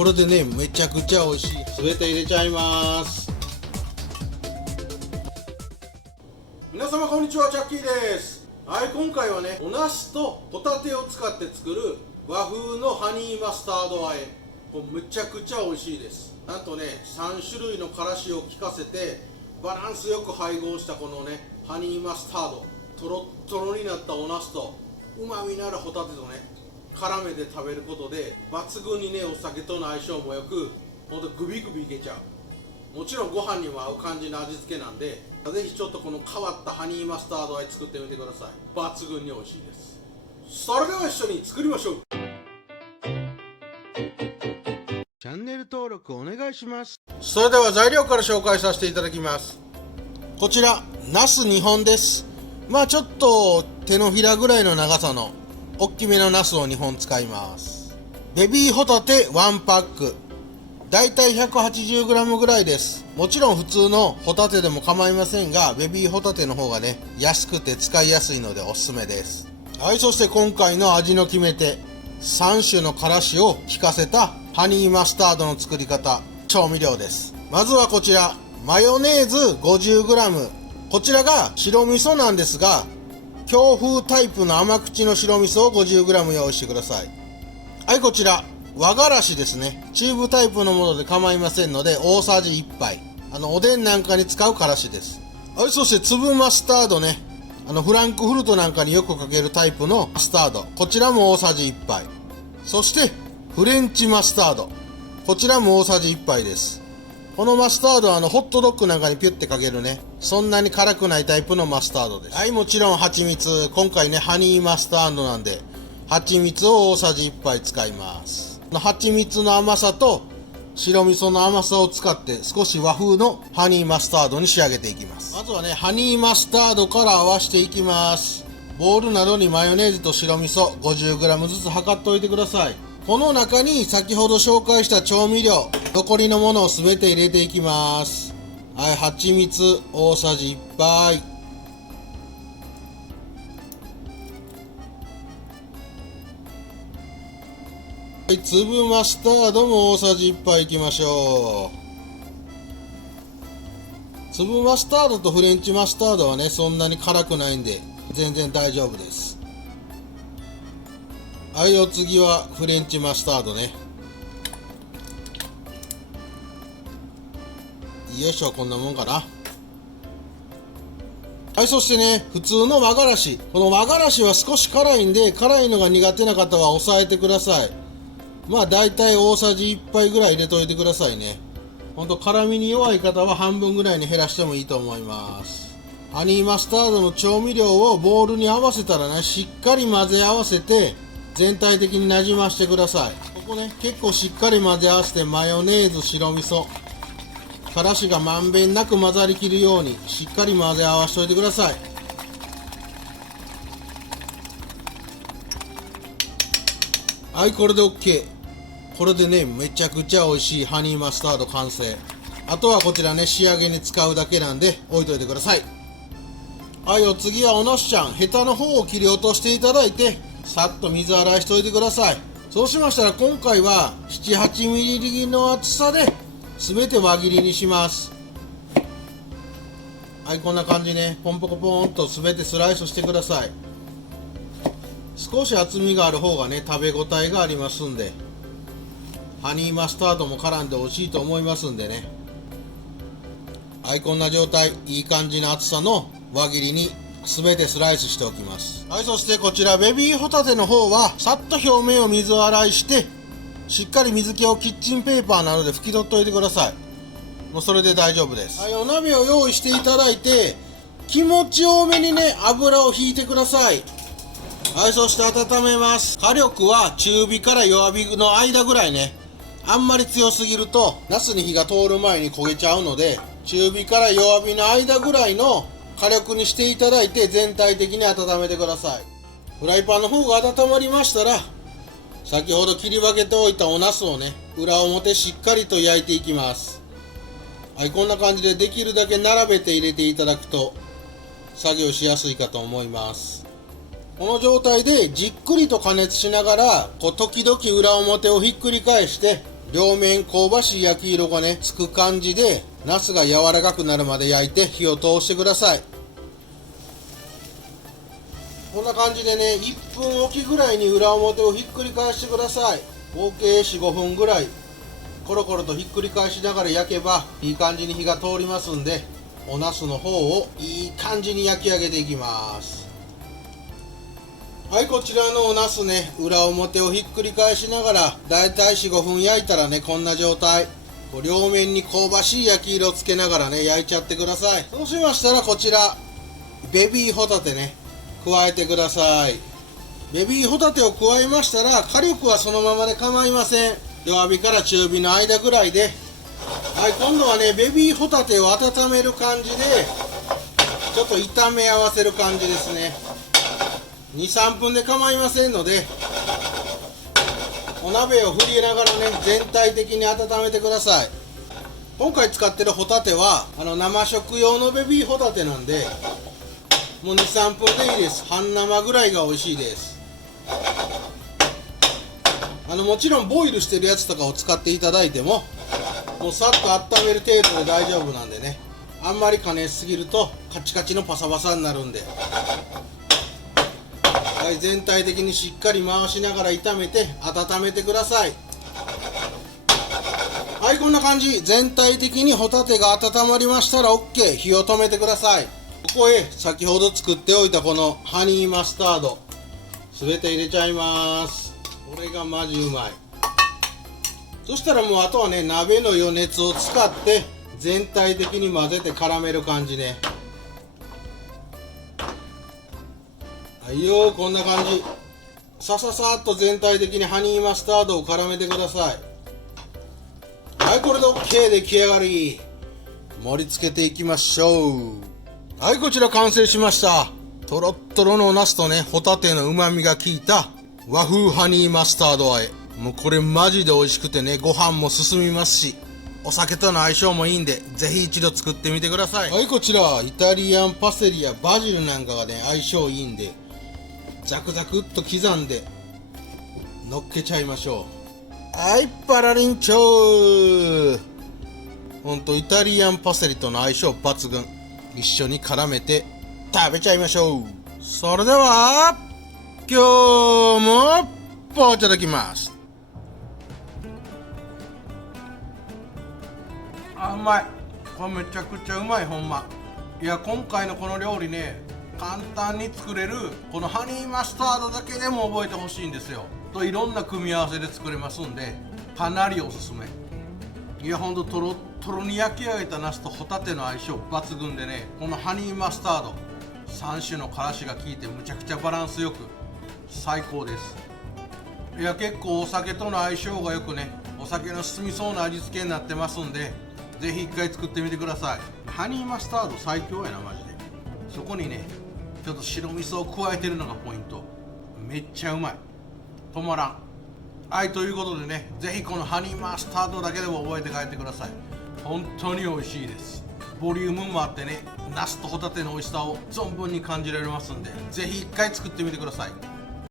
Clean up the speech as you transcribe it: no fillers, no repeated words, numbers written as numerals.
これでね、めちゃくちゃ美味しい。すべて入れちゃいます。皆様こんにちは、チャッキーです。はい、今回はね、お茄子とホタテを使って作る和風のハニーマスタード和え。これめちゃくちゃ美味しいです。なんとね、3種類のからしを効かせてバランスよく配合したこのね、ハニーマスタード、とろっとろになったお茄子とうまみのあるホタテとね、絡めて食べることで抜群にね、お酒との相性もよく、ほんとグビグビいけちゃう。もちろんご飯にも合う感じの味付けなんで、ぜひちょっとこの変わったハニーマスタード和え作ってみてください。抜群に美味しいです。それでは一緒に作りましょう。チャンネル登録お願いします。それでは材料から紹介させていただきます。こちらナス2本です。まあちょっと手のひらぐらいの長さの大きめのナスを2本使います。ベビーホタテ1パック、だいたい 180g ぐらいです。もちろん普通のホタテでも構いませんが、ベビーホタテの方がね、安くて使いやすいのでおすすめです。はい、そして今回の味の決め手、3種のからしを効かせたハニーマスタードの作り方、調味料です。まずはこちら、マヨネーズ 50g。こちらが白味噌なんですが、京風タイプの甘口の白味噌を 50g 用意してください。はい、こちら和がらしですね。チューブタイプのもので構いませんので、大さじ1杯。おでんなんかに使うからしです。はい、そして粒マスタードね。フランクフルトなんかによくかけるタイプのマスタード。こちらも大さじ1杯。そして、フレンチマスタード。こちらも大さじ1杯です。このマスタードはホットドッグなんかにピュッてかけるね。そんなに辛くないタイプのマスタードです。はい、もちろん蜂蜜。今回ね、ハニーマスタードなんで、蜂蜜を大さじ1杯使います。蜂蜜の甘さと白味噌の甘さを使って少し和風のハニーマスタードに仕上げていきます。まずはね、ハニーマスタードから合わせていきます。ボウルなどにマヨネーズと白味噌 50g ずつ測っておいてください。この中に先ほど紹介した調味料、残りのものを全て入れていきます。はい、蜂蜜大さじ1杯。はい、粒マスタードも大さじ1杯いきましょう。粒マスタードとフレンチマスタードはね、そんなに辛くないんで全然大丈夫です。はい、お次はフレンチマスタードね。よいしょ、こんなもんかな。はい、そしてね、普通の和がらし。この和がらしは少し辛いんで、辛いのが苦手な方は抑えてください。まあ大体大さじ1杯ぐらい入れといてくださいね。ほんと辛みに弱い方は半分ぐらいに減らしてもいいと思います。ハニーマスタードの調味料をボウルに合わせたらね、しっかり混ぜ合わせて全体的になじましてください。ここね、結構しっかり混ぜ合わせてマヨネーズ、白味噌、からしがまんべんなく混ざりきるようにしっかり混ぜ合わせておいてください。はい、これで OK。これでね、めちゃくちゃ美味しいハニーマスタード完成。あとはこちらね、仕上げに使うだけなんで置いといてください。はい、お次はおなすちゃん、ヘタの方を切り落としていただいて、さっと水洗いしておいてください。そうしましたら今回は 7,8mm の厚さで全て輪切りにします。はい、こんな感じね、ポンポコポーンと全てスライスしてください。少し厚みがある方がね、食べ応えがありますんで、ハニーマスタードも絡んで美味しいと思いますんでね。はい、こんな状態、いい感じの厚さの輪切りに全てスライスしておきます。はい、そしてこちらベビーホタテの方はさっと表面を水洗いして、しっかり水気をキッチンペーパーなどで拭き取っておいてください。もうそれで大丈夫です。はい、お鍋を用意していただいて、気持ち多めにね、油を引いてください。はい、そして温めます。火力は中火から弱火の間ぐらいね。あんまり強すぎるとナスに火が通る前に焦げちゃうので、中火から弱火の間ぐらいの火力にしていただいて全体的に温めてください。フライパンの方が温まりましたら、先ほど切り分けておいたおナスをね、裏表しっかりと焼いていきます。はい、こんな感じでできるだけ並べて入れていただくと作業しやすいかと思います。この状態でじっくりと加熱しながら、時々裏表をひっくり返して両面香ばしい焼き色がねつく感じで、ナスが柔らかくなるまで焼いて火を通してください。こんな感じでね、1分おきぐらいに裏表をひっくり返してください。合計 4,5 分ぐらいコロコロとひっくり返しながら焼けばいい感じに火が通りますんで、おナスの方をいい感じに焼き上げていきます。はい、こちらのおナスね、裏表をひっくり返しながらだいたい 4,5 分焼いたらね、こんな状態。両面に香ばしい焼き色をつけながらね、焼いちゃってください。そうしましたらこちらベビーホタテね、加えてください。ベビーホタテを加えましたら、火力はそのままで構いません。弱火から中火の間ぐらいで、はい、今度はね、ベビーホタテを温める感じでちょっと炒め合わせる感じですね。 2,3 分で構いませんので、お鍋を振りながらね、全体的に温めてください。今回使ってるホタテは生食用のベビーホタテなんで、もう 2,3 分でいいです。半生ぐらいが美味しいです。もちろんボイルしてるやつとかを使っていただいても、もうさっと温める程度で大丈夫なんでね、あんまり加熱しすぎるとカチカチのパサパサになるんで、はい、全体的にしっかり回しながら炒めて温めてください。はい、こんな感じ。全体的にホタテが温まりましたら OK。 火を止めてください。ここへ先ほど作っておいたこのハニーマスタード全て入れちゃいます。これがマジうまい。そしたらもうあとはね、鍋の余熱を使って全体的に混ぜて絡める感じね。はいよ、こんな感じ。さささっと全体的にハニーマスタードを絡めてください。はい、これで OK。 出来上がり。盛り付けていきましょう。はい、こちら完成しました。とろっとろのおナスとね、ホタテの旨味が効いた和風ハニーマスタード和え。もうこれマジで美味しくてね、ご飯も進みますし、お酒との相性もいいんで、ぜひ一度作ってみてください。はい、こちらイタリアンパセリやバジルなんかがね、相性いいんで、ザクザクっと刻んで乗っけちゃいましょう。はい、パラリンチョー。ほんとイタリアンパセリとの相性抜群。一緒に絡めて食べちゃいましょう。それでは今日もいただきます。うまい。これめちゃくちゃうまい、ほんま。いや、今回のこの料理ね、簡単に作れるこのハニーマスタードだけでも覚えてほしいんですよ。といろんな組み合わせで作れますんで、かなりおすすめ。いや、ほんととろっとろに焼き上げたナスとホタテの相性抜群でね、このハニーマスタード3種のからしが効いてむちゃくちゃバランスよく最高です。いや、結構お酒との相性がよくね、お酒の進みそうな味付けになってますんで、ぜひ一回作ってみてください。ハニーマスタード最強やな、マジで。そこにね、ちょっと白味噌を加えてるのがポイント。めっちゃうまい。止まらん。はい、ということでね、ぜひこのハニーマスタードだけでも覚えて帰ってください。本当に美味しいです。ボリュームもあってね、ナスとホタテの美味しさを存分に感じられますんで、ぜひ一回作ってみてください。